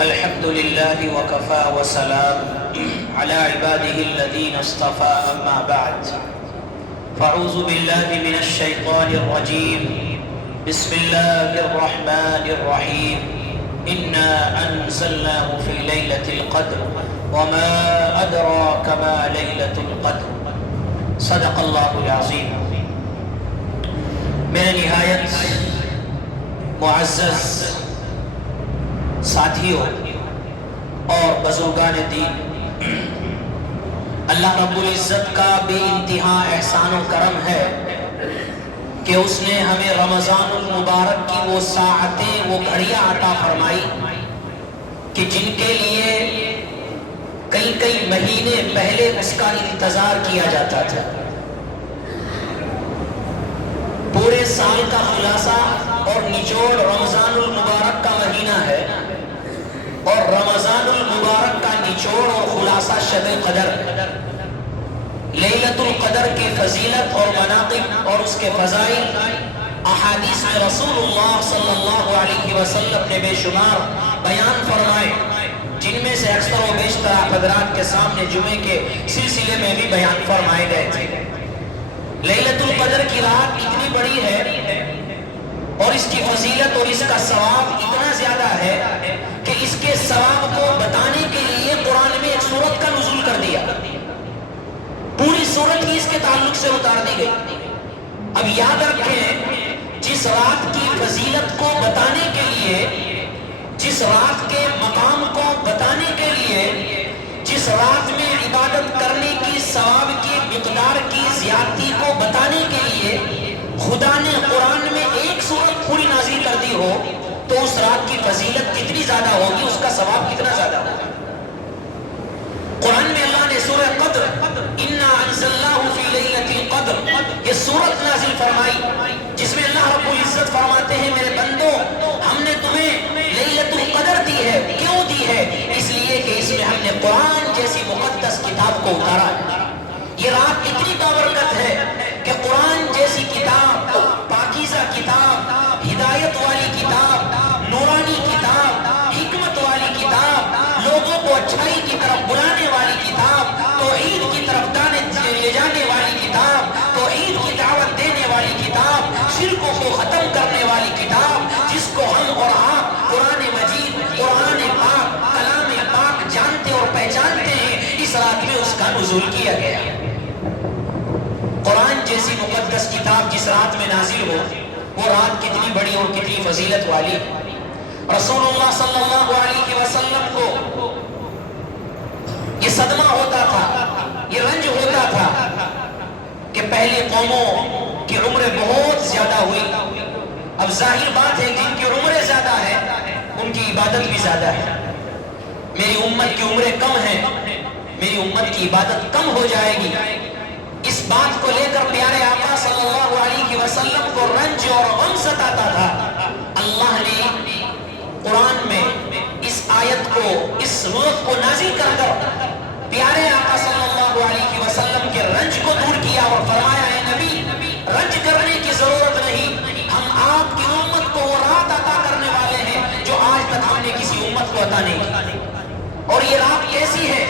الحمد لله وكفى وسلام على عباده الذين اصطفى أما بعد فأعوذ بالله من الشيطان الرجيم بسم الله الرحمن الرحيم إنا أنزلناه في ليلة القدر وما أدراك ما ليلة القدر صدق الله العظيم. میرے نہایت معزز ساتھیوں اور بزرگان دین، اللہ رب العزت کا بے انتہا احسان و کرم ہے کہ اس نے ہمیں رمضان المبارک کی وہ ساعتیں، وہ گھڑیاں عطا فرمائی کہ جن کے لیے کئی مہینے پہلے اس کا انتظار کیا جاتا تھا. پورے سال کا خلاصہ اور نچوڑ رمضان المبارک کا مہینہ ہے، اور رمضان المبارک کا نچوڑ اور خلاصہ شب قدر. لیلۃ القدر کے فضیلت اور مناقب اور اس کے فضائل احادیث میں رسول اللہ صلی اللہ علیہ وسلم نے بے شمار بیان فرمائے، جن میں سے اکثر و بیشتر آپ حضرات کے سامنے جمعے کے سلسلے میں بھی بیان فرمائے گئے تھے. لیلۃ القدر کی رات اتنی بڑی ہے اور اس کی فضیلت اور اس کا ثواب اتنا زیادہ ہے کہ اس کے ثواب کو بتانے کے لیے قرآن میں ایک سورت کا نزول کر دیا. پوری سورت ہی اس کے تعلق سے اتار دی گئی. اب یاد رکھیں، جس رات کی فضیلت کو بتانے کے لیے، جس رات کے مقام کو بتانے کے لیے، جس رات میں عبادت کرنے کی ثواب کی مقدار کی زیادتی کو بتانے کے لیے خدا نے قرآن میں ایک سورت پوری نازل کر دی ہو، تو اس رات کی فضیلت کتنی زیادہ ہوگی، اس کا ثواب کتنا زیادہ ہوگا. قرآن میں اللہ نے سورہ قدر انا انزلناہ فی لیلۃ القدر یہ سورت نازل فرمائی، جس میں اللہ رب العزت فرماتے ہیں میرے بندو، ہم نے تمہیں لیلۃ القدر دی ہے. کیوں دی ہے؟ اس لیے کہ اس میں ہم نے قرآن جیسی مقدس کتاب کو اتارا ہے. یہ رات اتنی بابرکت ہے کہ قرآن جیسی کتاب، پاکیزہ کتاب، ہدایت والی کتاب، نورانی کتاب، حکمت والی کتاب، لوگوں کو اچھائی کی طرف بلانے والی کتاب، توحید کی طرف لے جانے والی کتاب، توحید کی دعوت دینے والی کتاب، شرکوں کو ختم کرنے والی کتاب، جس کو ہم اور آپ قرآن مجید، قرآن پاک، کلام پاک جانتے اور پہچانتے ہیں، اس رات میں اس کا نزول کیا گیا. قرآن جیسی مقدس کتاب جس رات میں نازل ہو، وہ رات کتنی بڑی اور کتنی فضیلت والی. رسول اللہ صلی اللہ علیہ وسلم کو یہ صدمہ ہوتا تھا، یہ رنج ہوتا تھا کہ پہلی قوموں کی عمریں بہت زیادہ ہوئی. اب ظاہر بات ہے جن کی عمریں زیادہ ہیں ان کی عبادت بھی زیادہ ہے. میری امت کی عمریں کم ہیں، میری امت کی عبادت کم ہو جائے گی. اس بات کو لے کر پیارے آقا صلی اللہ علیہ وسلم کو رنج اور غم ستاتا تھا. اللہ نے قرآن میں اس آیت کو، اس سورت کو نازل کر کر پیارے آقا صلی اللہ علیہ وسلم کے رنج کو دور کیا اور فرمایا اے نبی، رنج کرنے کی ضرورت نہیں، ہم آپ کی امت کو وہ رات عطا کرنے والے ہیں جو آج تک ہم نے کسی امت کو عطا نہیں کی. اور یہ رات کیسی ہے؟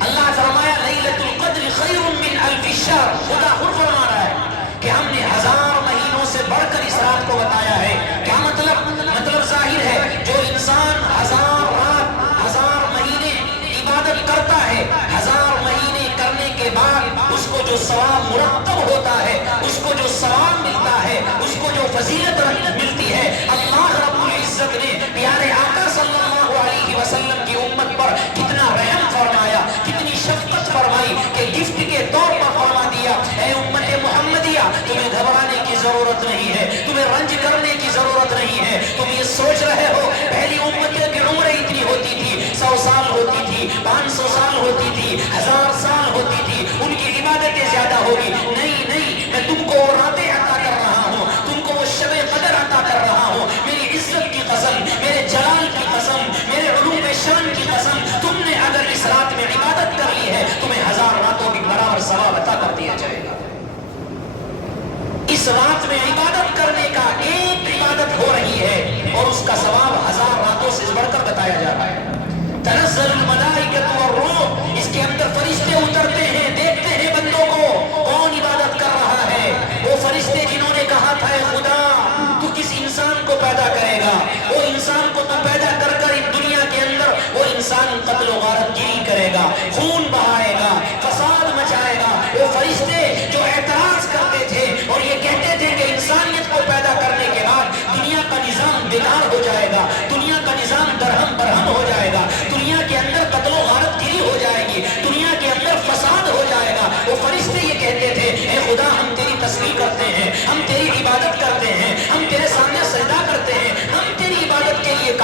اللہ فرمایا لیلۃ القدر خیر من الف شہر. خدا خود فرما رہا ہے کہ ہم نے 1000 مہینوں سے بڑھ کر اس رات کو بتایا ہے. کیا مطلب ظاہر ہے، جو انسان 1000 رات 1000 مہینے عبادت کرتا ہے، 1000 مہینے کرنے کے بعد اس کو جو ثواب مرتب ہوتا ہے، اس کو جو ثواب ملتا ہے، اس کو جو فضیلت ملتی ہے، اللہ رب العزت نے پیارے آقا صلی اللہ علیہ وسلم کی امت پر کتنا رحم فرمایا، کتنی شفقت فرمائی کہ گفٹ کے طور پر فرما دیا اے امت محمدیہ، تمہیں گھبرانے کی ضرورت نہیں ہے، تمہیں رنج کرنے کی ضرورت نہیں ہے. تم یہ سوچ رہے ہو پہلی امتوں کی عمریں اتنی ہوتی تھی، 100 سال ہوتی تھی، 500 سال ہوتی تھی، 1000 سال ہوتی تھی، ان کی عبادتیں زیادہ ہوگی. نہیں، میں تم کو وہ راتیں عطا کر رہا ہوں، تم کو وہ شب قدر عطا کر رہا ہوں. میری عزت کی قسم، میرے جلال کی قسم، میرے علوم شان کی قسم، تم نے اگر اس رات میں عبادت کر لی ہے، تمہیں 1000 راتوں کی برابر ثواب عطا کر دیا جائے گا. اس رات میں عبادت کرنے کا ایک عبادت ہو رہی ہے اور اس کا ثواب 1000 راتوں سے بڑھ کر بتایا جا رہا ہے.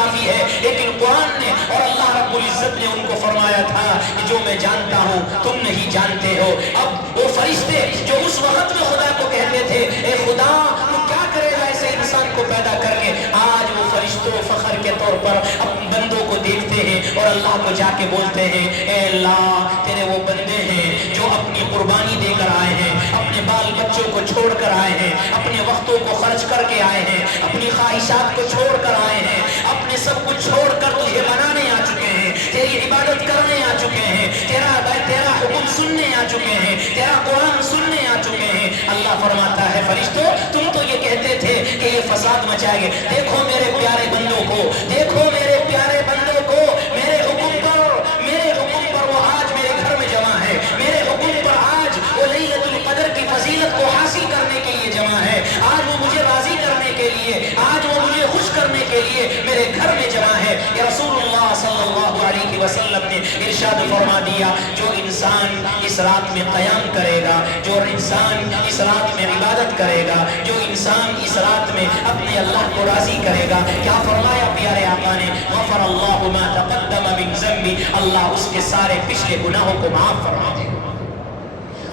کافی ہے، لیکن قرآن نے اور اللہ رب العزت نے ان کو فرمایا تھا کہ جو میں جانتا ہوں تم نہیں جانتے ہو۔ اب وہ فرشتے جو اس وقت میں خدا کو کہتے تھے اے خدا تو کیا کرے گا ایسے انسان کو پیدا کر کے، آج وہ فرشتوں فخر کے طور پر اپنے بندوں کو دیکھتے ہیں اور اللہ کو جا کے بولتے ہیں اے اللہ تیرے وہ بندے ہیں جو اپنی قربانی دے کر آئے ہیں، اپنے بال بچوں کو چھوڑ کر آئے ہیں، اپنے وقتوں کو خرچ کر کے آئے ہیں، اپنی خواہشات کو چھوڑ کر آئے ہیں، اپنے سب کچھ چھوڑ کر تجھے منانے آ چکے ہیں، تیری عبادت کرنے آ چکے ہیں، تیرا حکم سننے آ چکے ہیں، تیرا قرآن سننے آ چکے ہیں۔ اللہ فرماتا ہے فرشتوں تم تو یہ کہتے تھے کہ یہ فساد مچائے گے، دیکھو میرے پیارے بندوں کو، دیکھو میرے پیارے بندوں کو، میرے حکم پر وہ آج میرے گھر میں جمع ہے، میرے حکم پر آج وہ لیلۃ القدر کی فضیلت کو حاصل کرنے کے لیے جمع ہے، آج وہ مجھے راضی کرنے کے لیے، آج وہ مجھے خوش کرنے کے لیے میرے گھر میں جمع ہے۔ یہ رسول اللہ صلی اللہ علیہ وسلم نے ارشاد فرما دیا جو انسان اس رات میں قیام کرے گا، جو انسان اس رات میں عبادت کرے گا، جو انسان اس رات میں اپنے اللہ کو راضی کرے گا، کیا فرمایا پیارے آقا نے غفر اللہ ما تقدم من ذنبی، اللہ اس کے سارے پچھلے گناہوں کو معاف فرما دے گا۔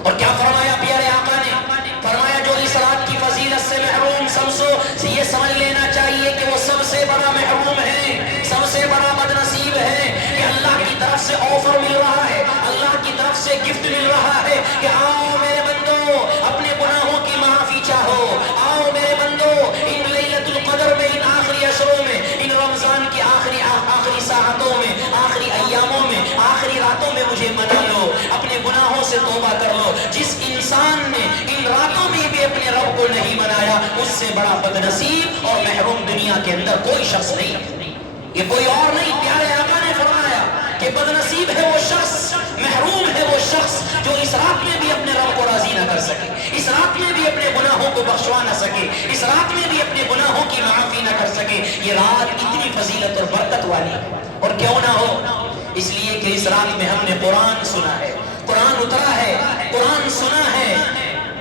اور کیا فرمایا پیارے آقا نے؟ فرمایا جو اس رات کی فضیلت سے محروم سمجھو یہ سمجھ لینا چاہیے کہ وہ سب سے بڑا محروم ہے، سب سے بڑا بدنصیب ہے کہ اللہ کی طرف سے آفر مل رہا ہے، اللہ کی طرف سے گفٹ مل رہا ہے کہ آؤ میرے بندو اپنے گناہوں کی معافی چاہو، آؤ میرے بندو ان لیلۃ القدر میں، ان آخری عشروں میں، ان رمضان کی آخری ساعتوں میں، آخری ایاموں میں، آخری راتوں میں مجھے منا لو، اپنے گناہوں سے توبہ کر لو۔ جس انسان نے ان راتوں میں بھی اپنے رب کو نہیں منایا اس سے بڑا بدنصیب اور محروم دنیا کے اندر کوئی شخص نہیں، یہ کوئی اور نہیں۔ پیارے آقا نے فرمایا کہ بدنصیب ہے وہ شخص، محروم ہے وہ شخص جو اس رات میں بھی اپنے رب کو راضی نہ کر سکے، اس رات میں بھی اپنے گناہوں کو بخشوا نہ سکے، اس رات میں بھی اپنے گناہوں کی معافی نہ کر سکے۔ یہ رات اتنی فضیلت اور برکت والی ہے، اور کیوں نہ ہو، اس لیے کہ اس رات میں ہم نے قرآن سنا ہے، قرآن اترا ہے، قرآن سنا ہے۔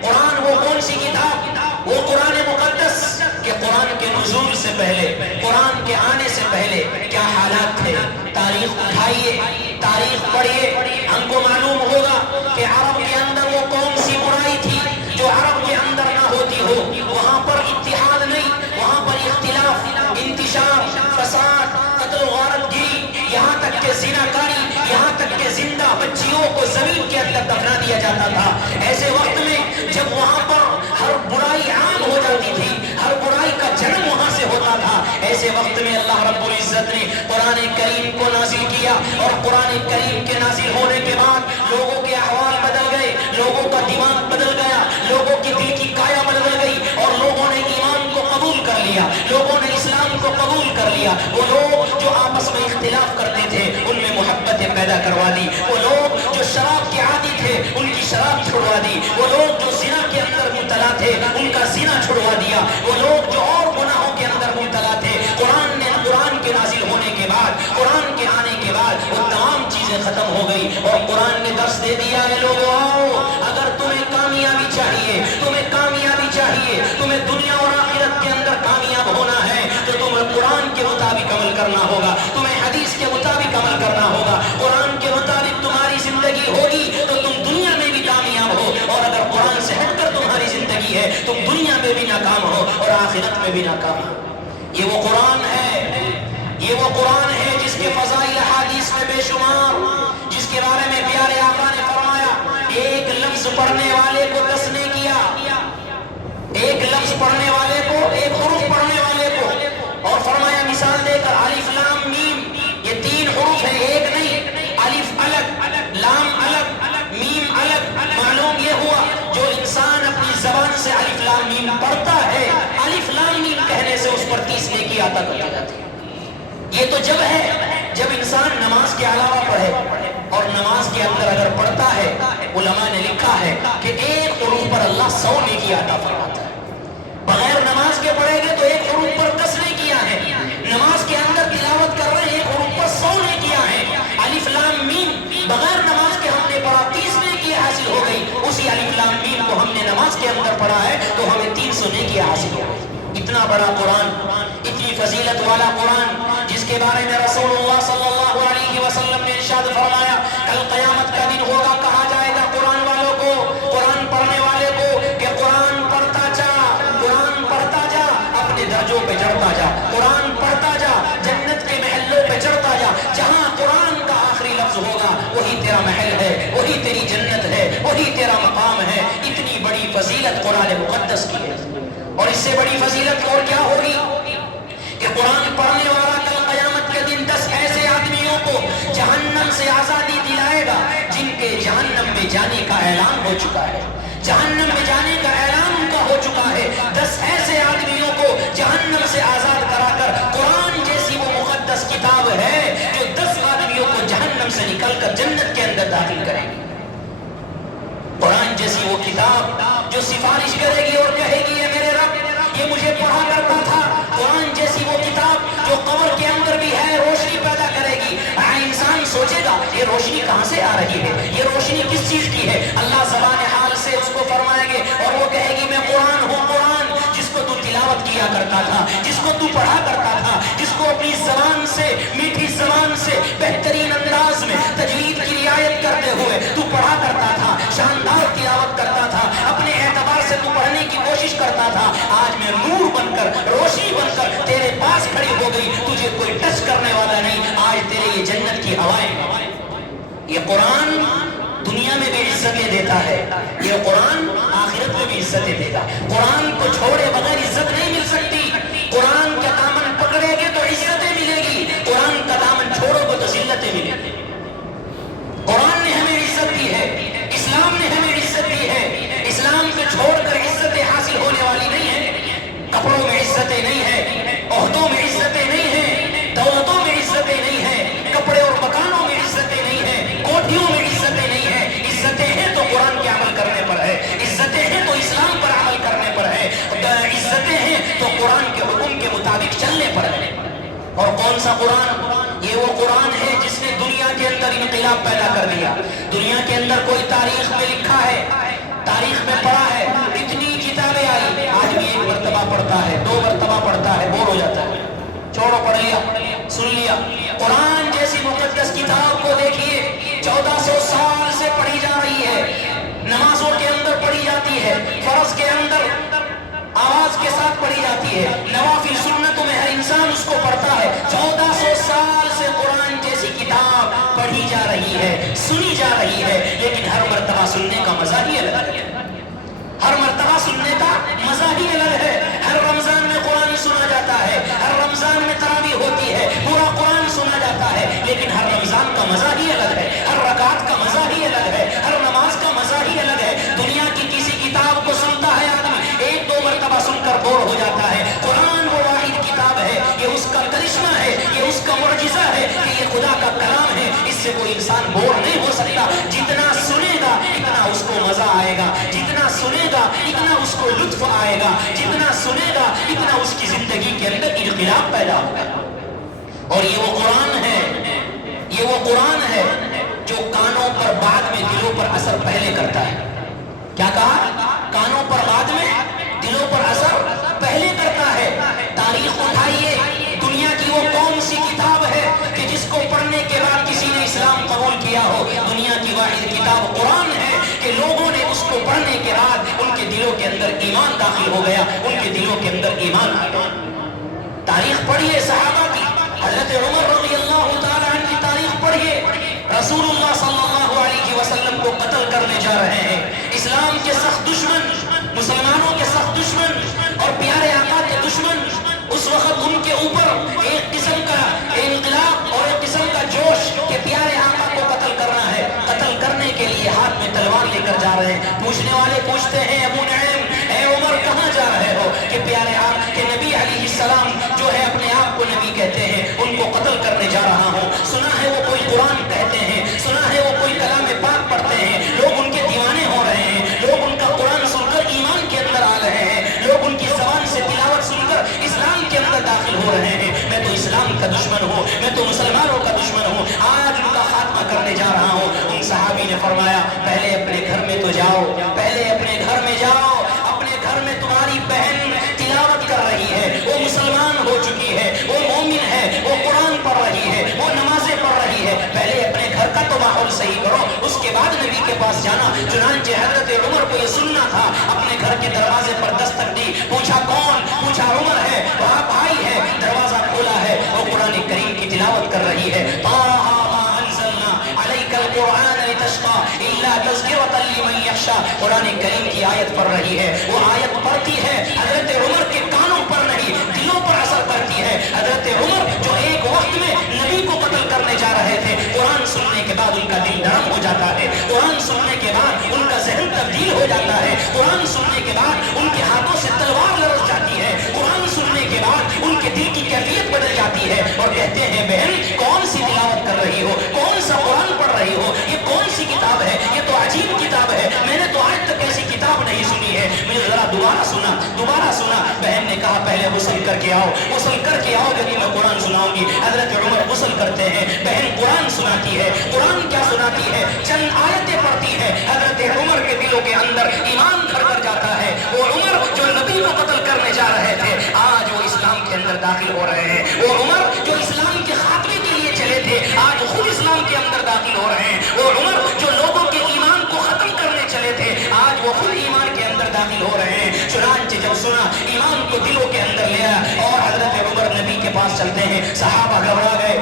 قرآن وہ کون سی کتاب؟ وہ قرآن مقدس کہ قرآن کے نزول سے پہلے، قرآن کے آنے سے پہلے کیا حالات تھے، تاریخ اٹھائیے، تاریخ پڑھیے، ہم کو معلوم ہوگا کہ عرب کے اندر وہ کون سی برائی تھی جو عرب کے اندر نہ ہوتی ہو۔ وہاں پر اتحاد نہیں، وہاں پر اختلاف، انتشار، فساد، قتل و غارت گری، یہاں تک کہ زناکاری، یہاں تک کہ زندہ بچیوں کو زمین کے اندر دفنا دیا جاتا تھا۔ ایسے وقت میں جب وہاں پر ہر برائی عام ہو جاتی تھی، ہر برائی کا جنم وہاں سے ہوتا تھا، ایسے وقت میں اللہ رب العزت نے قرآن کریم کو نازل کیا، اور قرآن کریم کے نازل ہونے کے بعد لوگوں کے احوال بدل گئے، لوگوں کا دماغ بدل گیا، لوگوں کی دل کی کایا بدل گئی، اور لوگوں نے ایمان کو قبول کر لیا، لوگوں نے اسلام کو قبول کر لیا۔ وہ لوگ جو آپس میں اختلاف کرتے تھے ان میں محبتیں پیدا کروا دی، وہ لوگ جو شراب کے عادی تھے ان کی شراب چھڑوا دی، وہ لوگ جو زنا کے اندر مبتلا تھے ان کا زنا چھڑوا دیا، وہ لوگ جو اور گناہوں کے اندر مبتلا تھے، قرآن کے نازل ہونے کے بعد، قرآن کے آنے کے بعد وہ تمام چیزیں ختم ہو گئی، اور قرآن نے درس دے دیا ہے لوگوں آؤ، اگر تمہیں کامیابی چاہیے، تمہیں کامیابی چاہیے، تمہیں دنیا اور آخرت کے اندر کامیاب ہونا ہے تو تمہیں قرآن کے مطابق عمل کرنا ہوگا، تمہیں حدیث کے مطابق عمل کرنا ہوگا، قرآن کے مطابق تمہاری زندگی ہوگی تو تم دنیا میں بھی کامیاب ہو، اور اگر قرآن سے ہٹ کر تمہاری زندگی ہے تم دنیا میں بھی ناکام ہو اور آخرت میں بھی ناکام ہو۔ یہ وہ قرآن ہے، یہ وہ قرآن ہے جس کے فضائل حدیث میں بے شمار، جس کے بارے میں پیارے آقا نے فرمایا ایک لفظ پڑھنے والے کو 10 نے کیا، ایک لفظ پڑھنے والے کو، ایک حروف پڑھنے والے کو، اور فرمایا مثال دے کر الف لام میم، یہ 3 حروف ہیں، ایک نہیں، الف الگ، لام الگ، میم الگ۔ معلوم یہ ہوا جو انسان اپنی زبان سے الف لام میم پڑھتا ہے، الف لام میم کہنے سے اس پر 30 نیکی عطا کر دی جاتی ہے۔ یہ تو جب ہے جب انسان نماز کے علاوہ پڑھے، اور نماز کے اندر اگر پڑھتا ہے، علماء نے لکھا ہے کہ ایک حروف پر اللہ 100 نیکی عطا فرماتا ہے۔ بغیر نماز کے پڑھیں گے تو ایک حروف پر 10 نیکیاں ہیں، نماز کے اندر تلاوت کر رہے ہیں ایک حروف پر 100 نیکیاں ہیں۔ الف لام میم بغیر نماز کے ہم نے پڑھا 30 نیکیاں حاصل ہو گئی، اسی الف لام میم کو ہم نے نماز کے اندر پڑھا ہے تو ہمیں 300 نیکیاں حاصل ہو گئی۔ اتنا بڑا قرآن، اتنی فضیلت والا قرآن، جس بارے میں رسول اللہ صلی اللہ علیہ وسلم نے ارشاد فرمایا کل قیامت کا دن ہوگا، کہا جائے گا قرآن والوں کو، قرآن پڑھنے والے کو کہ قرآن پڑھتا جا، قرآن پڑھتا جا، اپنے درجوں پہ چڑھتا جا، قرآن پڑھتا جا، جنت کے محلوں پہ چڑھتا جا، جہاں قرآن کا آخری لفظ ہوگا وہی تیرا محل ہے، وہی تیری جنت ہے، وہی تیرا مقام ہے۔ اتنی بڑی فضیلت قرآن مقدس کی ہے، اور اس سے بڑی فضیلت اور کیا ہوگی کہ قرآن پڑھنے والا کل قیامت کے دن 10 ایسے آدمیوں کو جہنم سے آزادی دلائے گا جن کے جہنم میں جانے کا اعلان ہو چکا ہے، جہنم میں جانے کا اعلان ان کا ہو چکا ہے۔ 10 ایسے آدمیوں کو جہنم سے آزاد کرا کر قرآن جیسی وہ مقدس کتاب ہے جو 10 آدمیوں کو جہنم سے نکل کر جنت کے اندر داخل کرے گی۔ قرآن جیسی وہ کتاب جو سفارش کرے گی اور کہے گی اے میرے رب یہ مجھے پڑھا کرتا تھا۔ قرآن جیسی وہ کتاب جو قبر کے اندر بھی ہے، روشنی پیدا کرے گی۔ انسان سوچے گا یہ روشنی کہاں سے آ رہی ہے، یہ روشنی کس چیز کی ہے؟ اللہ زبان حال سے اس کو فرمائیں گے اور وہ کہے گی میں قرآن ہوں، قرآن جس کو تو تلاوت کیا کرتا تھا، جس کو تو پڑھا کرتا تھا، جس کو اپنی زبان سے، میٹھی زبان سے، بہترین انداز میں تجوید کی رعایت کرتے ہوئے تو پڑھا کرتا تھا، شاندار تلاوت کرتا تھا، اپنے اعتبار سے تو پڑھنے کی کوشش کرتا تھا۔ آج میں نور بن کر، روشنی بن کر تیرے پاس کھڑی ہو گئی، تجھے کوئی ٹچ کرنے والا نہیں، آج تیرے یہ جنت کی ہوائیں۔ یہ قرآن دنیا میں بھی عزتیں دیتا ہے، یہ قرآن آخرت میں بھی عزتیں دے گا۔ قرآن کو چھوڑے بغیر عزت نہیں مل سکتی، قرآن کا دامن پکڑے گے تو عزتیں ملے گی، قرآن کا دامن چھوڑو گے تو ذلتیں ملیں گی۔ قرآن نے ہمیں عزت دی ہے، اسلام نے ہمیں عزت دی ہے، اسلام کو چھوڑ کر عزتیں حاصل ہونے والی نہیں ہے۔ کپڑوں میں عزتیں نہیں ہیں، عہدوں میں عزتیں نہیں ہیں، دولتوں میں عزتیں نہیں ہیں، کپڑے اور مکانوں میں عزتیں نہیں ہیں، کوٹھیوں میں عزتیں نہیں ہیں۔ عزتیں ہیں تو قرآن کے عمل کرنے پر ہے، عزتیں ہیں تو اسلام پر عمل کرنے پر ہے، عزتیں ہیں تو قرآن کے حکم کے مطابق چلنے پر ہے۔ اور کون سا قرآن؟ یہ وہ قرآن ہے جس نے دنیا کے اندر انقلاب پیدا کر دیا۔ دنیا کے اندر کوئی تاریخ میں لکھا ہے، تاریخ میں پڑھا ہے، اتنی کتابیں آئی، آج بھی 1 مرتبہ پڑھتا ہے، 2 مرتبہ پڑھتا ہے، بور ہو جاتا ہے، چھوڑو پڑھ لیا، سن لیا۔ قرآن جیسی مقدس کتاب کو دیکھیے 1400 سال سے پڑھی جا رہی ہے، نمازوں کے اندر پڑھی جاتی ہے، فرض کے اندر آواز کے ساتھ پڑھی جاتی ہے، نوافل سنتوں میں ہر انسان اس کو پڑھتا ہے۔ 1400 سال سے قرآن جیسی کتاب پڑھی جا رہی ہے، سنی جا رہی ہے، لیکن ہر مرتبہ سننے کا مزہ ہی الگ ہے، ہر مرتبہ سننے کا مزہ ہی الگ ہے۔ ہر رمضان میں قرآن سنا جاتا ہے، ہر رمضان میں تراویح ہوتی ہے، پورا قرآن سنا جاتا ہے، لیکن ہر رمضان کا مزہ ہی الگ ہے، ہر رکعت کا مزہ ہی الگ ہے، ہر نماز کا مزہ ہی الگ ہے۔ دنیا کی کسی کتاب کو سنتا ہے آدمی، 1-2 مرتبہ سن کر بور ہو جاتا ہے۔ قرآن وہ واحد کتاب ہے، یہ اس کا کرشمہ ہے، یہ اس کا معجزہ ہے کہ یہ خدا کا کلام ہے، اس سے کوئی انسان بور نہیں ہو سکتا۔ جتنا سنے گا اتنا اس کو مزہ آئے گا، جتنا سنے گا اتنا اس کو لطف آئے گا، جتنا سنے گا اتنا اس کی زندگی کے اندر انقلاب پیدا ہوگا۔ اور یہ وہ قرآن ہے، یہ وہ قرآن ہے جو کانوں پر بعد میں دلوں پر اثر پہلے کرتا ہے۔ کیا کہا؟ کانوں پر بعد میں دلوں پر اثر پہلے کرتا ہے۔ تاریخ اٹھائیے، دنیا کی وہ کون سی کتاب ہے کہ جس کو پڑھنے کے بعد کسی نے اسلام قبول کیا ہو؟ دنیا کی واحد کتاب قرآن ہے کہ لوگوں نے اس کو پڑھنے کے بعد ان کے دلوں کے اندر ایمان داخل ہو گیا، ان کے دلوں کے اندر ایمان آ گیا۔ تاریخ پڑھیے صحابہ کی، حضرت عمر رضی اللہ تعالیٰ عنہ کی تاریخ پڑھیے، رسول اللہ صلی اللہ علیہ وسلم کو قتل کرنے جا رہے ہیں، اسلام کے سخت دشمن، مسلمانوں کے سخت دشمن اور پیارے آقا کے دشمن، اس وقت ان کے اوپر ایک قسم کا انقلاب اور ایک قسم کا جوش کہ پیارے آقا کو قتل کرنا ہے۔ قتل کرنے کے لیے ہاتھ میں تلوار لے کر جا رہے ہیں۔ پوچھنے والے پوچھتے ہیں ابو نعیم، اے عمر کہاں جا رہے ہو؟ کہ پیارے آقا کے نبی علیہ السلام جو ہے اپنے آپ کو نبی کہتے ہیں، ان کو قتل کرنے جا رہا ہوں۔ سنا ہے وہ کوئی قرآن کہتے ہیں، سنا ہے وہ کوئی کلام پاک پڑھتے ہیں، لوگ ان کے دیوانے ہو رہے ہیں، لوگ ان کا قرآن سن کر ایمان کے اندر آ رہے ہیں، لوگ ان کی زبان سے تلاوت سن کر اسلام کے اندر داخل ہو رہے ہیں۔ میں تو اسلام کا دشمن ہوں، میں تو مسلمانوں کا دشمن ہوں، آج ان کا خاتمہ کرنے جا رہا ہوں۔ ان صحابی نے فرمایا پہلے اپنے گھر میں تو جاؤ، پہلے اپنے گھر میں جاؤ، اپنے گھر میں تمہاری بہن تلاوت کر رہی ہے، وہ مسلمان ہو چکی ہے، وہ مومن ہے، وہ قرآن پڑھ جانا. چنانچہ حضرت عمر کو یہ سننا تھا. اپنے گھر کے دروازے پر دستک دی. پوچھا کون؟ پوچھا عمر ہے. وہاں بھائی ہے. دروازہ کھولا ہے. وہ قرآن کریم کی تلاوت کر رہی ہے. القرآن لتشقى الا تذکرۃ لمن یخشى. قرآن کریم کی آیت پڑھ رہی ہے. وہ آیت پڑھتی ہے حضرت عمر کے کانوں پر نہیں دلوں پر اثر کرتی ہے. حضرت عمر جو ایک وقت میں نبی کو قتل کرنے جا رہے تھے, قرآن سننے کے بعد ان کا دل نرم ہو جاتا ہے. قرآن سننے کے بعد ان کا ذہن تبدیل ہو جاتا ہے. قرآن سننے کے بعد ان کے ہاتھوں سے تلوار لرز جاتی ہے. قرآن سننے کے بعد ان کے دل کی کیفیت بدل جاتی ہے اور کہتے ہیں بہن کون سی تلاوت کر رہی ہو, کون سا قرآن پڑھ رہی ہو, یہ کون سی کتاب ہے, یہ تو عجیب کتاب ہے, میں نے تو آج تک ایسی کتاب نہیں سنی ہے. میں ذرا دوبارہ سنا. بہن نے کہا پہلے غسل کر کے آؤ. غسل کر کے آؤ گے تو میں قرآن سناؤں گی. حضرت عمر غسل کرتے ہیں. بہن قرآن سناتی ہے. قرآن کیا سناتی ہے؟ چند آیتیں پڑھتی ہے. حضرت عمر کے دلوں کے اندر ایمان گھر کر جاتا ہے. وہ عمر جو نبی کو قتل کرنے جا رہے تھے آج وہ اسلام کے اندر داخل ہو رہے ہیں. وہ عمر جو اسلام کے خاتمے کے لیے چلے تھے آج خود اسلام کے اندر داخل ہو رہے ہیں. وہ عمر جو لوگوں کے ایمان کو ختم کرنے چلے تھے آج وہ خود ایمان کے اندر داخل ہو رہے ہیں. چنانچہ جب سنا ایمان کو دلوں کے اندر لیا اور حضرت عمر نبی کے پاس چلتے ہیں. صحابہ گھبرا گئے.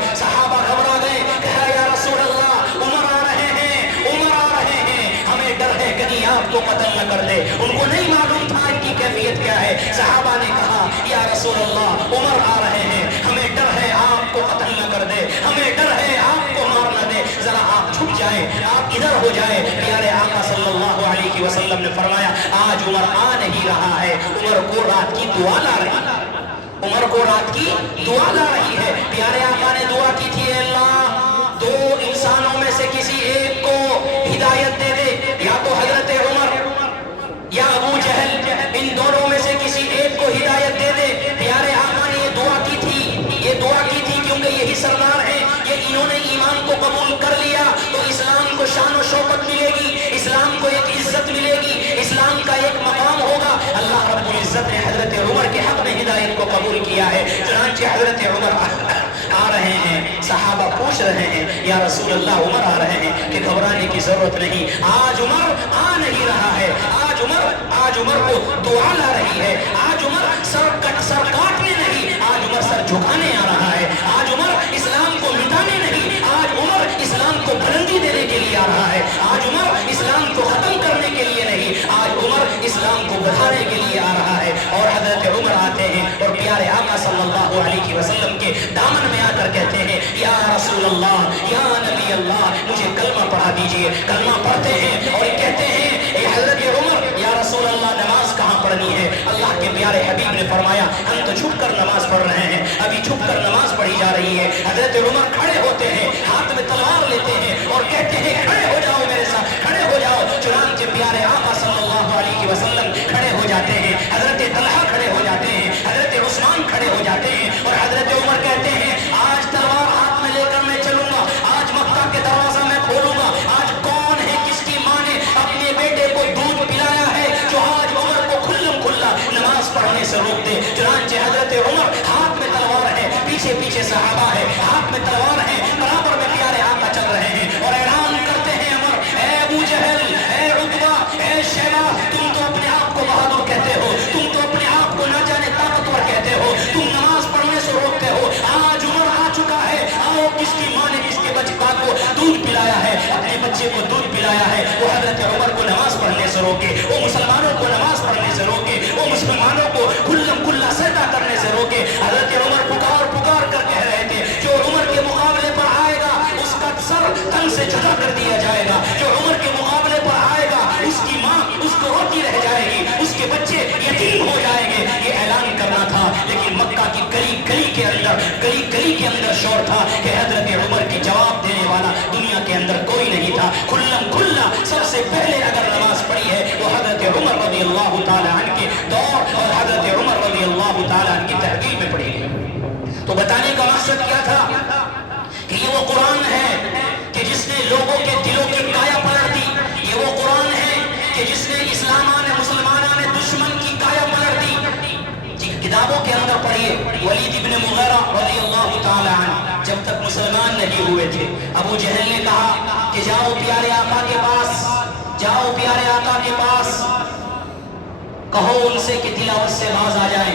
کہا یا رسول اللہ عمر آ رہے ہیں, ہمیں ڈر ہے کہیں آپ کو قتل نہ کر دے. ان کو نہیں معلوم تھا ان کی کیفیت کیا ہے. صحابہ نے کہا یا رسول اللہ عمر آ رہے ہیں, ہمیں ڈر ہے آپ کو قتل نہ کر دے, ہمیں ڈر ہے آپ کو مار نہ دے, ذرا آپ چھپ جائیں, آپ ادھر ہو جائیں. پیارے آقا صلی اللہ علیہ وسلم نے فرمایا آج عمر آ نہیں رہا ہے, عمر کو رات کی دعا لا رہی ہے. عمر کو رات کی دعا لا رہی ہے. پیارے آقا نے دعا کی تھی اللہ دو انسانوں میں سے کسی ایک کو ہدایت دے دے, یا تو حضرت عمر یا ابو جہل, ان دونوں میں سے کسی ایک کو ہدایت دے دے. پیارے آقا نے یہ دعا کی تھی کیونکہ یہی سردار ہیں, یہ انہوں نے ایمان کو قبول کر لیا تو اسلام کو شان و شوکت ملے گی, اسلام کو ایک عزت ملے گی, اسلام کا ایک مقام ہوگا. اللہ رب العزت نے حضرت عمر کے حق میں ہدایت کو قبول کیا ہے. چنانچہ حضرت عمر آ رہے ہیں. صحابہ پوچھ رہے ہیں یا رسول اللہ عمر آ رہے ہیں کہ گھبرانے کی ضرورت نہیں, آج عمر آ نہیں رہا ہے. آج عمر کو دعا لا رہی ہے. آج عمر سر کاٹنے نہیں, آج عمر سر جھکانے آ رہا ہے. آج عمر اسلام کو مٹانے نہیں, آج عمر اسلام کو بلندی دینے کے لیے آ رہا ہے. آج عمر اسلام کو ختم کرنے کے لیے نہیں, آج عمر اسلام کو بڑھانے کے لیے آ رہا ہے. اور حضرت عمر آتے ہیں اور پیارے آقا صلی اللہ علیہ وسلم کے دامن میں آ کر کہتے ہیں یا رسول اللہ یا نبی اللہ مجھے کلمہ پڑھا دیجئے. کلمہ پڑھتے ہیں اور کہتے ہیں اے حضرت عمر یا رسول اللہ نماز کہاں پڑھنی ہے؟ اللہ کے پیارے حبیب نے فرمایا ہم تو چھپ کر نماز پڑھ رہے ہیں, ابھی چھپ کر نماز پڑھی جا رہی ہے. حضرت عمر کھڑے ہوتے ہیں, ہاتھ میں تلوار لیتے ہیں اور کہتے ہیں کھڑے ہو جاؤ میرے ساتھ, کھڑے ہو جاؤ. چنانچہ پیارے آقا صلی اللہ علیہ وسلم کھڑے ہو جاتے ہیں, حضرت طلحہ کھڑے ہو جاتے ہیں, حضرت عثمان کھڑے ہو جاتے ہیں اور حضرت عمر کہتے ہیں آج تلوار ہاتھ میں لے کر میں چلوں گا, آج مکہ کے دروازہ میں کھولوں گا. آج کون ہے جس کی ماں نے اپنے بیٹے کو دودھ پلایا ہے جو آج عمر کو کھلم کھلا نماز پڑھنے سے روک دے. چنانچہ حضرت عمر ہاتھ میں تلوار ہے, پیچھے صحابہ ہے, ہاتھ میں تلوار ہے, برابر میں پیارے آقا چل رہے ہیں اور اعلان کرتے ہیں عمر اے ابو جہل, اے عتبہ, اے شیبہ, تم تو اپنے آپ کو بہادر کہتے ہو, تم تو اپنے آپ کو نہ جانے طاقتور کہتے ہو, تم نماز پڑھنے سے روکتے ہو. آج عمر آ چکا ہے, آؤ کس کی ماں نے کس کے بچے کو دودھ پلایا ہے, اپنے بچے کو دودھ پلایا ہے, وہ حضرت عمر کو نماز پڑھنے سے روکے, وہ مسلمانوں کو نماز پڑھنے سے روکے, وہ مسلمانوں کو کھلم کھلا سجدہ کرنے سے روکے. حضرت عمر پکار کر کہہ رہے تھے جو عمر کے مقابلے پر آئے گا اس کا سر تن سے جدا کر دیا جائے گا, جو عمر کے مقابلے پر آئے گا اس کی ماں اس کو روتی رہ جائے گی, اس کے بچے یتیم ہو جائیں گے. یہ اعلان کرنا تھا لیکن مکہ کی گلی کے اندر شور تھا کہ حضرت عمر کی جواب دینے والا دنیا کے اندر کوئی نہیں تھا. کھلم کھلا سب سے پہلے اگر نماز پڑھی ہے وہ حضرت عمر رضی اللہ تعالی عنہ کے دور اور حضرت عمر رضی اللہ تعالی عنہ کی تحقیق میں پڑھی ہے. تو بتانے کا مقصد کیا تھا کہ یہ وہ قرآن ہے کہ جس نے لوگوں کے دلوں کی کایا پلٹ دی, یہ وہ قرآن ہے کہ جس نے مسلمانوں نے دشمن کی کایا پلٹ دی. کتابوں کے اندر پڑھیے ولید ابن مغیرہ رضی اللہ تعالی عنہ جب تک مسلمان نہیں ہوئے تھے, ابو جہل نے کہا کہ جاؤ پیارے آقا کے پاس, جاؤ پیارے آقا کے پاس، کہو ان سے کہ تلاوت سے باز آ جائیں۔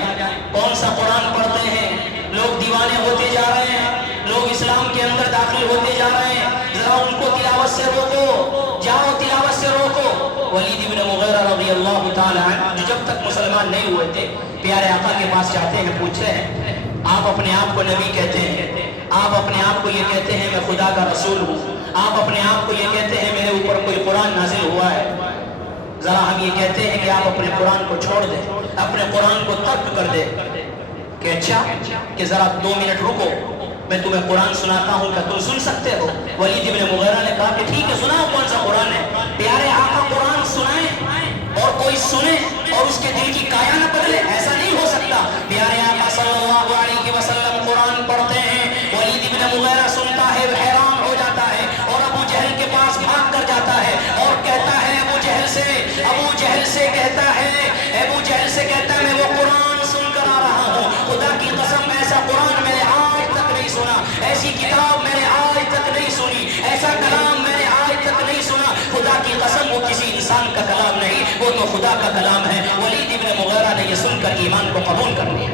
کون سا قرآن پڑھتے ہیں، لوگ دیوانے ہوتے جا رہے ہیں، لوگ اسلام کے اندر داخل ہوتے جا رہے ہیں، ذرا ان کو تلاوت سے روکو، جاؤ تلاوت سے روکو۔ ولید بن مغیرہ رضی اللہ تعالی عنہ جو جب تک مسلمان نہیں ہوئے تھے پیارے آقا کے پاس جاتے ہیں، پوچھتے ہیں آپ اپنے آپ کو نبی کہتے ہیں، آپ اپنے آپ کو یہ کہتے ہیں میں خدا کا رسول ہوں، آپ اپنے آپ کو یہ کہتے ہیں میرے اوپر کوئی قرآن نازل ہوا ہے، ذرا ہم یہ کہتے ہیں کہ آپ اپنے قرآن کو چھوڑ دیں، اپنے قرآن کو ترک کر دیں۔ کہ اچھا، کہ ذرا 2 منٹ رکو، میں تمہیں قرآن سناتا ہوں، کیا تم سن سکتے ہو؟ ولید بن مغیرہ نے کہا کہ ٹھیک ہے، سناؤ کون سا قرآن ہے۔ پیارے آقا قرآن سنائیں اور کوئی سنے اور اس کے دل کی کایا نہ بدلے، ایسا نہیں ہو سکتا۔ پیارے آقا صلی اللہ علیہ وسلم قرآن پڑھتے ہیں، ولید بن مغیرہ سنتا ہے، حیران ہو جاتا ہے اور ابو جہل کے پاس بھاگ کر جاتا ہے اور کہتا ہے ابو جہل سے کہتا ہے میں وہ قرآن سن کر آ رہا ہوں، خدا کی قسم ایسا قرآن میں نے آج تک نہیں سنا، ایسی کتاب میں نے آج تک نہیں سنی، ایسا کلام میں نے آج تک نہیں سنا، خدا کی قسم وہ کسی انسان کا کلام نہیں، وہ تو خدا کا کلام ہے۔ ولید بن مغیرہ نے یہ سن کر ایمان کو قبول کر لیا۔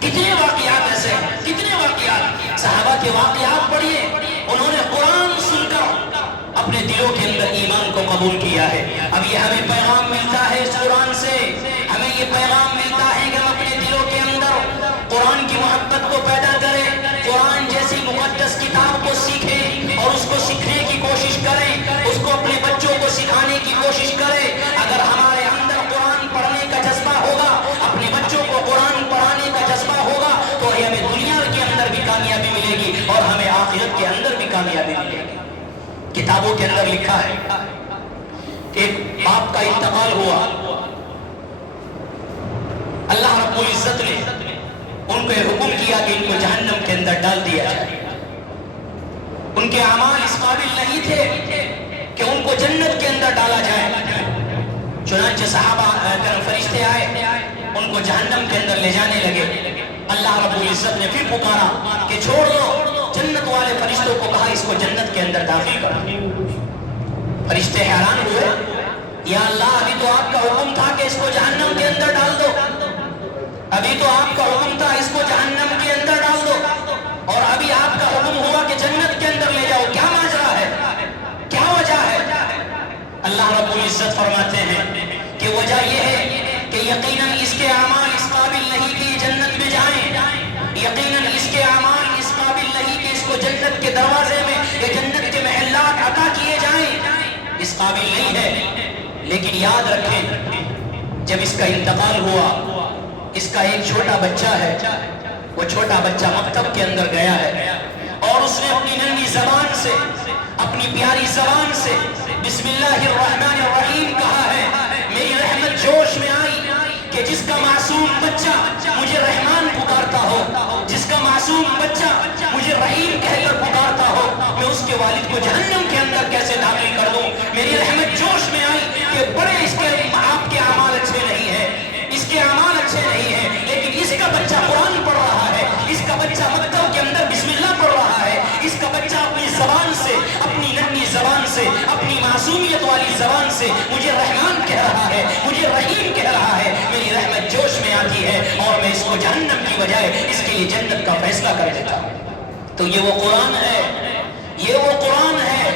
کتنے واقعات ایسے، کتنے واقعات، صحابہ کے واقعات پڑھیے، انہوں نے قرآن سن کر اپنے دلوں کے اندر ایمان کو قبول کیا ہے۔ اب یہ ہمیں پیغام ملتا ہے اس قرآن سے، ہمیں یہ پیغام ملتا ہے کہ ہم اپنے دلوں کے اندر قرآن کی محبت کو پیدا کریں، قرآن جیسی مقدس کتاب کو سیکھیں اور اس کو سیکھنے کی کوشش کریں، اس کو اپنے بچوں کو سکھانے کی کوشش کریں۔ اگر ہمارے اندر قرآن پڑھنے کا جذبہ ہوگا، اپنے بچوں کو قرآن پڑھانے کا جذبہ ہوگا، تو ہمیں دنیا کے اندر بھی کامیابی ملے گی اور ہمیں آخرت کے اندر بھی کامیابی ملے گی۔ کتابوں کے اندر لکھا ہے کہ ایک باپ کا انتقال ہوا، اللہ رب العزت نے ان کو حکم کیا کہ ان کو جہنم کے اندر ڈال دیا جائے۔ ان کے اعمال اس قابل نہیں تھے کہ ان کو جنت کے اندر ڈالا جائے، چنانچہ صحابہ فرشتے آئے، ان کو جہنم کے اندر لے جانے لگے۔ اللہ رب العزت نے پھر پکارا کہ چھوڑ دو، جنت والے فرشتوں کو کہا اس کو جنت کے اندر داخل کرو۔ فرشتے حیران ہوئے، یا اللہ ابھی تو آپ کا حکم تھا کہ اس کو جہنم کے اندر ڈال دو، ابھی تو آپ کا حکم تھا اس کو جہنم کے اندر ڈال دو، اور ابھی آپ کا حکم ہوا کہ جنت کے اندر لے جاؤ، کیا ماجرا ہے، کیا وجہ ہے؟ اللہ رب العزت فرماتے ہیں کہ وجہ یہ ہے کہ یقیناً اس کے اعمال اس قابل نہیں کہ جنت میں جائیں، یقیناً اس کے اعمال اس قابل نہیں کہ اس کو جنت کے دروازے میں یا جنت کے محلات عطا کیے جائیں، اس قابل نہیں ہے۔ لیکن یاد رکھیں، جب اس کا انتقال ہوا، اس کا ایک چھوٹا بچہ ہے، وہ چھوٹا بچہ مکتب کے اندر گیا ہے اور اس نے اپنی ننھی زبان سے، اپنی پیاری زبان سے بسم اللہ الرحمن الرحیم کہا ہے۔ میری رحمت جوش میں آئی کہ جس کا معصوم بچہ مجھے رحمان پکارتا ہو، جس کا معصوم بچہ مجھے رحیم کہہ کر پکارتا ہو، میں اس کے والد کو جہنم کے اندر کیسے داخل کر دوں؟ میری رحمت جوش میں آئی کہ بڑے اس کے آپ کے اعمال اچھے نہیں ہیں، اس کے اعمال اچھے نہیں ہیں، لیکن اس کا بچہ قرآن پڑھ رہا ہے، اس کا بچہ مکتب کے اندر بسم اللہ پڑھ رہا ہے، اس کا بچہ اپنی زبان سے، اپنی ننھی زبان سے، اپنی معصومیت والی زبان سے مجھے رحمان کہہ رہا ہے، مجھے رحیم کہہ رہا ہے، میری رحمت جوش میں آتی ہے اور میں اس کو جہنم کی بجائے اس کے لیے جنت کا فیصلہ کر دیتا ہوں۔ تو یہ وہ قرآن ہے، یہ وہ قرآن ہے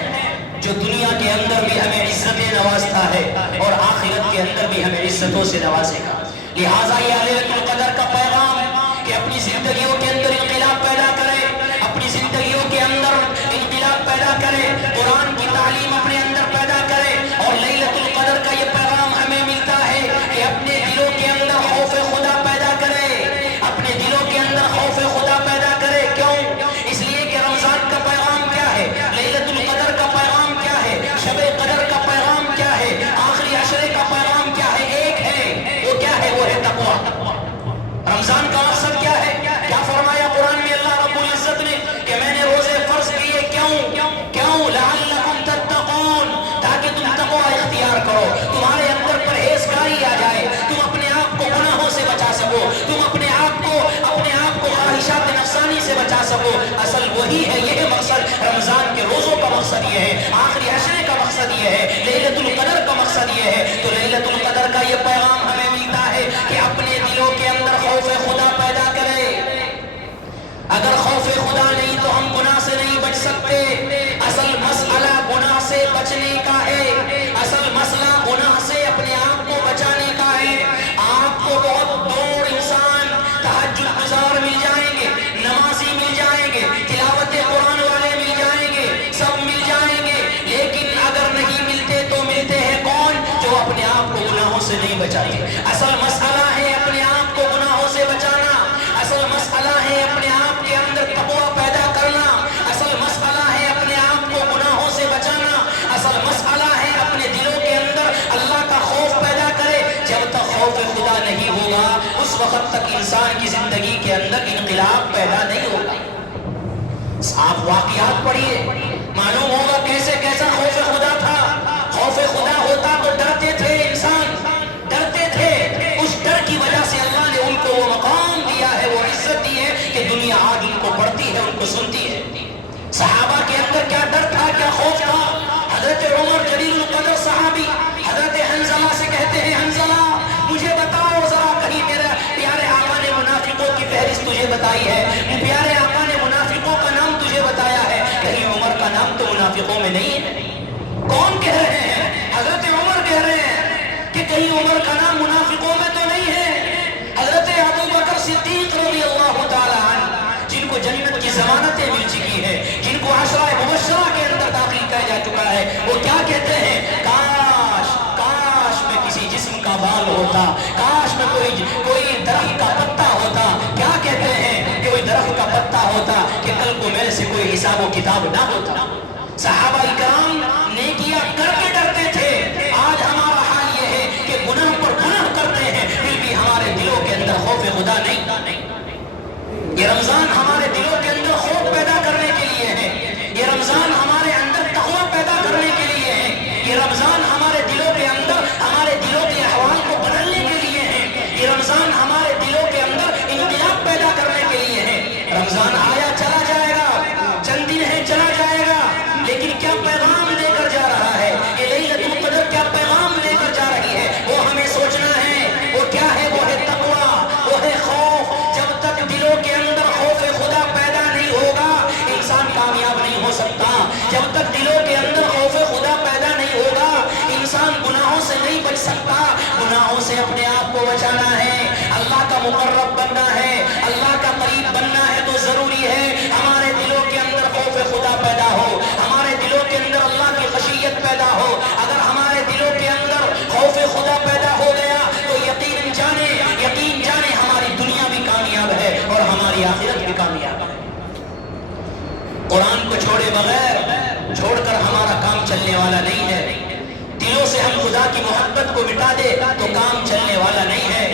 جو دنیا کے اندر بھی ہمیں عزتیں نوازتا ہے اور آخرت کے اندر بھی ہمیں عزتوں سے نوازے گا۔ لہٰذا یہ لیلۃ القدر کا پیغام کہ اپنی زندگیوں کے اندر انقلاب پیدا کرے، اپنی زندگیوں کے اندر انقلاب پیدا کرے، قرآن کی تعلیم اپنے اندر پیدا کرے، اور لیلۃ القدر کا یہ پیغام ہمیں ملتا ہے کہ اپنے دلوں کے اندر خوف خدا پیدا کرے، اپنے دلوں کے اندر خوف خدا پیدا کرے۔ کیوں؟ اس لیے کہ رمضان کا پیغام کیا ہے، لیلۃ القدر کا پیغام کیا ہے، شب قدر کا پیغام کیا ہے، آخری عشرے کا پیغام کیا ہے؟ ایک ہے، وہ کیا ہے؟ وہ ہے تقویٰ۔ رمضان کا مقصد کیا ہے؟ کیا فرمایا قرآن میں اللہ رب العزت نے کہ میں نے روزے فرض کیے، کیوں؟ لعلکم تتقون، تاکہ تم تقویٰ اختیار کرو، تمہارے اندر پرہیزگاری آ جائے، تم اپنے آپ کو گناہوں سے بچا سکو، تم اپنے آپ کو خواہشات نفسانی سے بچا سکو۔ اصل وہی ہے، یہ مقصد رمضان کے روزوں کا مقصد یہ ہے، آخری عشرے کا مقصد یہ یہ ہے, لیلۃ القدر کا مقصد یہ ہے. تو لیلۃ القدر کا یہ پیغام ہمیں ملتا ہے کہ اپنے دلوں کے اندر خوف خدا پیدا کرے. اگر خوف خدا نہیں تو ہم گناہ سے نہیں بچ سکتے. اصل مسئلہ گناہ سے بچنے کا ہے, اصل مسئلہ گناہ سے اپنے آپ کو بچانے کا ہے. آپ کو بہت دور انسان تہجد گزار مل جائیں گے, نمازی مل جائیں گے, تلاوت قرآن والے مل جائیں گے, سب مل جائیں گے, لیکن اگر نہیں ملتے تو ملتے ہیں کون؟ جو اپنے آپ کو گناہوں سے نہیں بچاتے. اصل مسئلہ ہے اپنے آپ کو گناہوں سے بچانا, اصل مسئلہ ہے اپنے آپ کے اندر تقویٰ پیدا کرنا, اصل مسئلہ ہے اپنے آپ کو گناہوں سے بچانا, اصل مسئلہ ہے اپنے دلوں کے اندر اللہ کا خوف پیدا کرے. جب تک خوف خدا نہیں ہوگا اس وقت تک انسان کی زندگی کے اندر انقلاب پیدا نہیں ہوگا. آپ واقعات پڑھیے, معلوم ہوگا کیسے کیسا خوف خدا تھا. خوف خدا ہوتا تو ڈرتے تھے انسان, ڈرتے تھے. اس ڈر کی وجہ سے اللہ نے ان کو وہ مقام دیا ہے, وہ عزت دی ہے کہ دنیا آج ان کو پڑھتی ہے, ان کو سنتی ہے. صحابہ کے اندر کیا ڈر تھا, کیا خوف تھا. حضرت عمر جلیل القدر صحابی حضرت حنظلہ سے کہتے ہیں, حنظلہ مجھے بتاؤ ذرا, کہیں میرا پیارے آقا نے منافقوں کی فہرست تجھے بتائی ہے, پیارے آقا نے منافقوں کا نام تجھے بتایا ہے, کہیں عمر کا نام تو منافقوں میں نہیں ہے. کون کہہ رہے ہیں؟ حضرت عمر کہہ رہے ہیں کہ کہیں عمر کا نام منافقوں میں تو نہیں ہے. حضرت ابو بکر صدیق رضی اللہ تعالی عنہ, جن کو جنت کی ضمانتیں مل چکی ہے, جن کو عشرہ مبشرہ کے اندر داخل کیا جا چکا ہے, وہ کیا کہتے ہیں؟ کاش میں کسی جسم کا بال ہوتا, کاش میں کوئی درخت کا پتا ہوتا. کیا کہتے ہیں کہ کوئی درخت کا پتا ہوتا کہ کل کو میرے سے کوئی حساب و کتاب نہ ہوتا. صحابہ اکرام نیکیاں کر کے ڈرتے تھے. آج ہمارا حال یہ ہے کہ گناہ پر گناہ کرتے ہیں پھر بھی ہمارے دلوں کے اندر خوف خدا نہیں. یہ رمضان ہمارے دلوں کے اندر خوف پیدا کرنے کے لیے ہے, یہ رمضان ہمارے اندر تقویٰ پیدا کرنے کے لیے ہے, یہ رمضان ہمارے دلوں کے اندر ہمارے دلوں کے احوال کو بدلنے کے لیے ہے, یہ رمضان ہمارے دلوں کے اندر انقلاب پیدا کرنے کے لیے ہے. رمضان آیا چلا جائے گا, چند دن ہے چلا جائے گا, لیکن کیا پیغام لے کر جا رہا ہے؟ یہ لیلۃ القدر کیا پیغام لے کر جا رہی ہے وہ ہمیں سوچنا ہے. وہ کیا ہے؟ وہ ہے تقویٰ, وہ ہے خوف. جب تک دلوں کے اندر خوف خدا پیدا نہیں ہوگا انسان کامیاب نہیں ہو سکتا. جب تک دلوں کے اندر خوف خدا پیدا نہیں ہوگا انسان گناہوں سے نہیں بچ سکتا. گناہوں سے اپنے آپ کو بچانا ہے, اللہ کا مقرب بننا ہے, اللہ کا قریب بننا ہے, تو ضروری ہے ہمارے دلوں کے اندر خوف خدا پیدا ہو, ہمارے دلوں کے اندر اللہ کی خشیت پیدا ہو. اگر ہمارے دلوں کے اندر خوف خدا پیدا ہو گیا تو یقین جانے ہماری دنیا بھی کامیاب ہے اور ہماری آخرت بھی کامیاب ہے. قرآن کو چھوڑے بغیر چھوڑ کر ہمارا کام چلنے والا نہیں ہے. دلوں سے ہم خدا کی محبت کو مٹا دے تو کام چلنے والا نہیں ہے.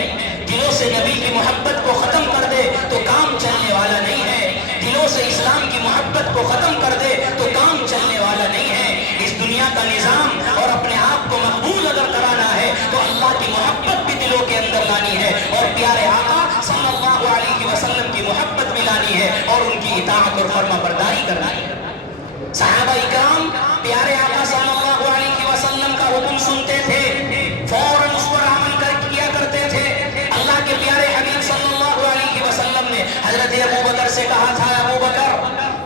دلوں سے نبی کی محبت کو ختم کر دے تو کام چلنے والا نہیں ہے. دلوں سے اسلام کی محبت کو ختم کر دے تو کام چلنے والا نہیں ہے. اس دنیا کا نظام اور اپنے آپ کو مقبول اگر کرانا ہے تو اللہ کی محبت بھی دلوں کے اندر لانی ہے اور پیارے آقا صلی اللہ علیہ وسلم کی محبت بھی لانی ہے اور ان کی اطاعت اور فرما برداری کرنی ہے. صحابہ اکرام پیارے آقا صلی اللہ علیہ وسلم کا حکم سنتے تھے, فوراً اس پر عمل کیا کرتے تھے. اللہ کے پیارے حبیب صلی اللہ علیہ وسلم نے حضرت ابو بکر سے کہا تھا, ابو بکر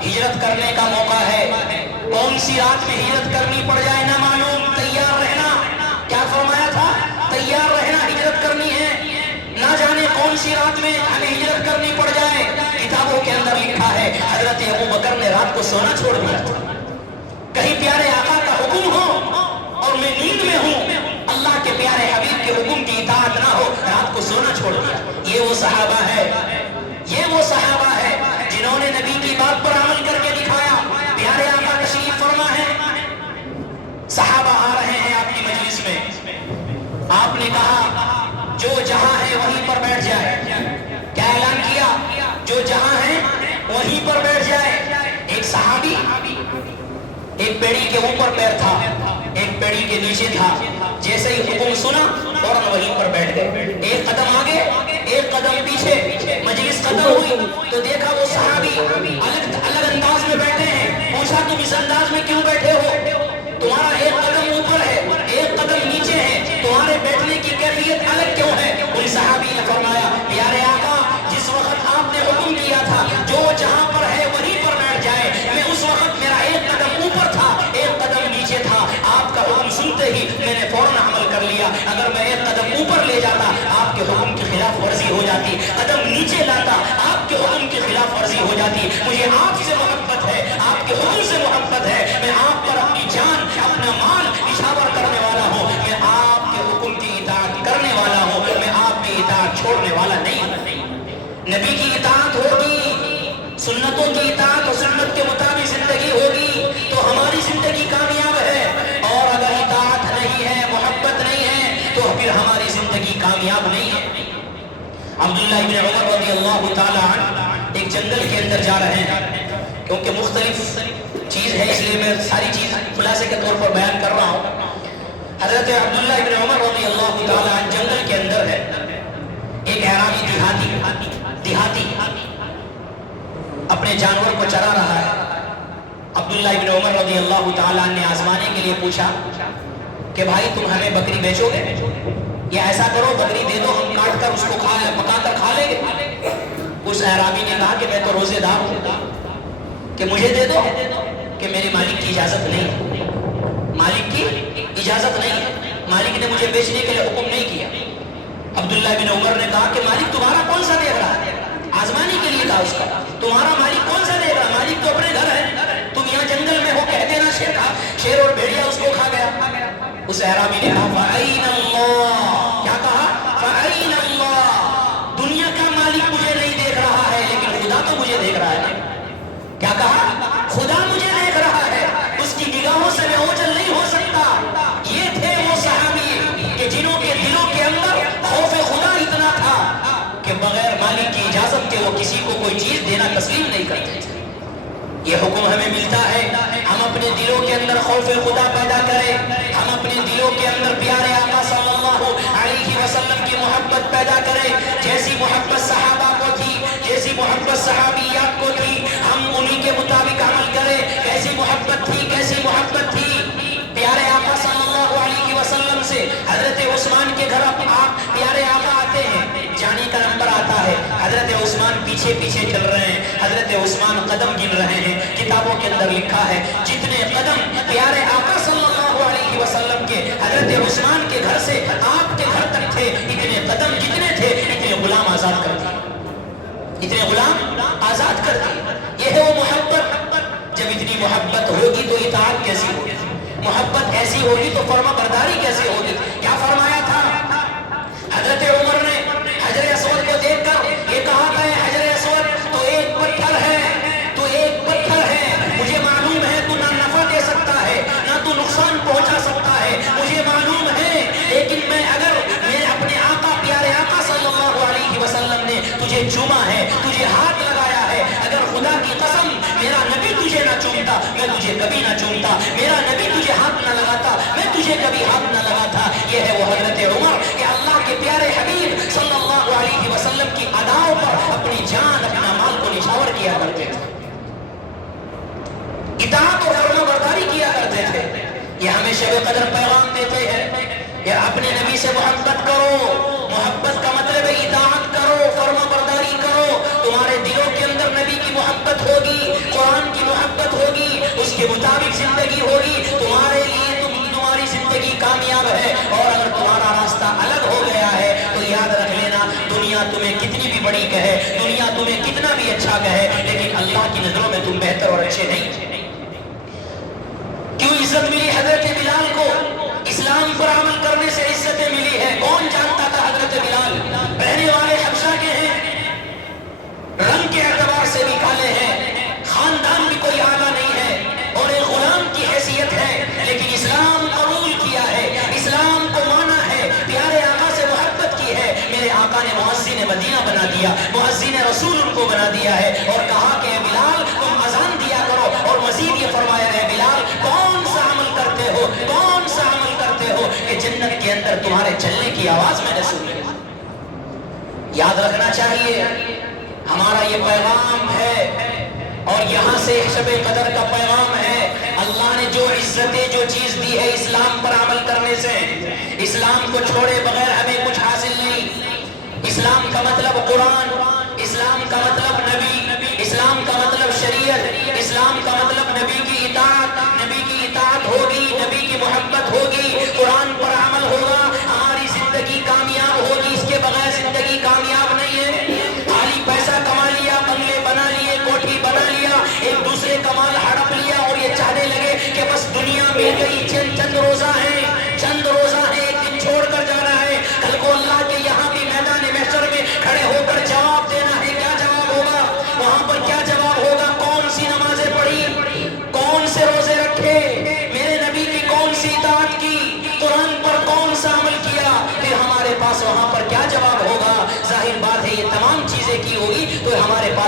ہجرت کرنے کا موقع ہے, کون سی رات میں ہجرت کرنی پڑ جائے نہ معلوم, تیار رہنا. کیا فرمایا تھا؟ تیار رہنا, ہجرت کرنی ہے, نہ جانے کون سی رات میں ہمیں ہجرت کرنی پڑ جائے. کتابوں کے اندر لکھا ہے حضرت ابو بکر نے رات کو سونا چھوڑ دیا تھا. کہیں پیارے آقا کا حکم ہو اور میں نیند میں ہوں, اللہ کے پیارے حبیب کے حکم کی اطاعت نہ ہو, رات کو سونا چھوڑ دیا. یہ وہ صحابہ ہے, یہ وہ صحابہ ہے جنہوں نے نبی کی بات پر عمل کر کے دکھایا. پیارے آقا تشریف فرما ہے, صحابہ آ رہے ہیں آپ کی مجلس میں, آپ نے کہا جو جہاں ہے وہیں پر بیٹھ جائے. کیا اعلان کیا؟ جو جہاں ہے وہیں پر بیٹھ جائے. ایک صحابی ایک پیڑی کے اوپر پیر تھا, ایک پیڑی کے نیچے تھا, جیسے ہی حکم سنا فوراً وہیں پر بیٹھ گئے. ایک قدم آگے ایک قدم پیچھے. مجلس ختم ہوئی تو دیکھا وہ صحابی الگ انداز میں بیٹھے ہیں. پوچھا تم اس انداز میں کیوں بیٹھے ہو؟ تمہارا ایک قدم جاتی، قدم نیچے لاتا، آپ کے حکم کی خلاف ورزی ہو جاتی. مجھے آپ سے محبت ہے، آپ کے حکم سے محبت ہے. میں آپ پر اپنی جان اپنا مال نچھاور کرنے والا ہوں. میں آپ کے حکم کی اطاعت کرنے والا ہوں. میں آپ کی اطاعت چھوڑنے والا نہیں ہوں. نبی کی اطاعت ہوگی، سنتوں کی اطاعت اور سنت کے مطابق زندگی ہوگی تو ہماری زندگی کامیاب ہے. اور اگر اطاعت نہیں ہے، محبت نہیں ہے تو پھر ہماری زندگی کامیاب نہیں ہے. عبداللہ ابن عمر رضی اللہ تعالی عنہ ایک جنگل کے اندر جا رہے ہیں. کیونکہ مختلف چیز ہے اس لیے میں ساری چیز خلاصے کے طور پر بیان کر رہا ہوں. حضرت عبداللہ ابن عمر رضی اللہ تعالی عنہ جنگل کے اندر ہے. ایک اعرابی دیہاتی اپنے جانور کو چرا رہا ہے. عبداللہ ابن عمر رضی اللہ تعالی عنہ نے آزمانے کے لیے پوچھا کہ بھائی تم ہمیں بکری بیچو گے یا ایسا کرو بکری دے دو، ہم کاٹ کر اس کو پکا کر کھا لیں گے. اس اعرابی نے کہا کہ میں تو روزے دار ہوں کہ مجھے دے دو، کہ میرے مالک کی اجازت نہیں ہے. مالک کی اجازت نہیں ہے، مالک نے مجھے بیچنے کے لیے حکم نہیں کیا. عبداللہ بن عمر نے کہا کہ مالک تمہارا کون سا دیکھ رہا ہے؟ آزمانی کے لیے کہا اس کا، تمہارا مالک کون سا دیکھ رہا ہے؟ مالک تو اپنے گھر ہے، تم یہاں جنگل میں ہو. کہہ دینا شیر تھا، شیر اور بھیڑیا اس کو کھا گیا. اس اعرابی نے کہا فَأَيْنَ اللَّهُ، کیا کہا؟ فَأَيْنَ اللَّهُ، دنیا کا مالک مجھے نہیں دیکھ رہا ہے لیکن خدا تو مجھے دیکھ رہا ہے. کیا کہا؟ خدا مجھے دیکھ رہا ہے، اس کی نگاہوں سے میں اوجھل نہیں ہو سکتا. یہ تھے وہ صحابی کہ جنہوں کے دلوں کے اندر خوف خدا اتنا تھا کہ بغیر مالک کی اجازت کے وہ کسی کو کوئی چیز دینا تسلیم نہیں کرتے تھے. یہ حکم ہمیں ملتا ہے ہم اپنے دلوں کے اندر خوف خدا پیدا کریں. ہم اپنے دلوں کے اندر پیارے آقا صلی اللہ علیہ وسلم کی محبت پیدا کریں. جیسی محبت صحابہ کو تھی، جیسی محبت صحابیات کو تھی، ہم انہی کے مطابق عمل کریں. کیسی محبت تھی، کیسی محبت تھی پیارے آقا صلی اللہ علیہ وسلم سے. حضرت عثمان کے گھر آپ پیارے آقا آتے ہیں، جانے کا نمبر آتا ہے، حضرت عثمان پیچھے پیچھے چل رہے ہیں. حضرت عثمان قدم گن رہے ہیں. کتابوں کے اندر لکھا ہے جتنے قدم پیارے آقا صلی اللہ علیہ وسلم کے حضرت عثمان کے گھر سے آپ کے گھر تک تھے، اتنے قدم جتنے تھے اتنے غلام آزاد کر دیے، اتنے غلام آزاد کر دیے. یہ ہے وہ محبت. جب اتنی محبت ہوگی تو اطاعت کیسی ہوگی؟ محبت ایسی ہوگی تو فرما برداری کیسے ہوگی؟ کیا فرمایا تھا حضرت عمر نے حجر اسود کو دیکھ کر؟ یہ کہا کہ حجر اسود تو ایک پتھر ہے، تو ایک پتھر ہے. مجھے معلوم ہے تو نہ نفع دے سکتا ہے نہ تو نقصان پہنچا سکتا ہے، مجھے معلوم ہے. لیکن میں اگر میں اپنے آقا پیارے آقا صلی اللہ علیہ وسلم نے تجھے چوما ہے، تجھے ہاتھ لگایا ہے، اگر خدا کی قسم میرا نبی تجھے نہ چومتا میں تجھے کبھی نہ چومتا، میرا نبی تجھے ہاتھ نہ لگاتا میں تجھے کبھی ہاتھ نہ لگاتا. یہ ہے وہ حضرت عمر کہ اللہ کے پیارے حبیب صلی اللہ علیہ وسلم کی اداؤں پر اپنی جان اپنا مال کو نچھاور کیا کرتے تھے، اطاعت اور فرما برداری کیا کرتے تھے. یہ ہمیں شب قدر پیغام دیتے ہیں کہ اپنے نبی سے محبت کرو. محبت کا مطلب ہے اطاعت کرو، فرما برداری کرو. تمہارے دلوں کے اندر نبی کی محبت ہوگی، قرآن کی محبت ہوگی، اس کے مطابق زندگی ہوگی. تمہارے لیے تمہاری زندگی کامیاب ہے. اور اگر تمہارا راستہ الگ ہو گیا ہے تو یاد رکھ لینا دنیا تمہیں کتنی بھی بڑی کہے، دنیا تمہیں کتنا بھی اچھا کہے، لیکن اللہ کی نظروں میں تم بہتر اور اچھے نہیں. کیوں عزت ملی حضرت بلال کو؟ اسلام پر عمل کرنے سے عزتیں ملی ہے. کون جانتا تھا حضرت بلال رہنے والے حبشہ کے ہیں، رنگ کے اعتبار سے بھی کالے ہیں، خاندان بھی کوئی اعلیٰ نہیں ہے اور ایک غلام کی حیثیت ہے، لیکن اسلام قبول کیا ہے، اسلام کو مانا ہے، پیارے آقا سے محبت کی ہے. میرے آقا نے مؤذن مدینہ بنا دیا، مؤذن رسول ان کو بنا دیا ہے اور کہا کہ اے بلال تم اذان دیا کرو. اور مزید یہ فرمایا ہے بلال کون سا عمل کرتے ہو، کون سا عمل کرتے ہو کہ جنت کے اندر تمہارے چلنے کی آواز میں نے سنی. یاد رکھنا چاہیے ہمارا یہ پیغام ہے اور یہاں سے شب قدر کا پیغام ہے. اللہ نے جو عزتیں جو چیز دی ہے اسلام پر عمل کرنے سے، اسلام کو چھوڑے بغیر ہمیں کچھ حاصل نہیں. اسلام کا مطلب قرآن، اسلام کا مطلب نبی، اسلام کا مطلب شریعت، اسلام کا مطلب نبی کی اطاعت. نبی کی اطاعت ہوگی، نبی کی محبت ہوگی، قرآن پر عمل ہوگا، ہماری زندگی کامیاب ہوگی. اس کے بغیر زندگی کامیاب نہیں ہے.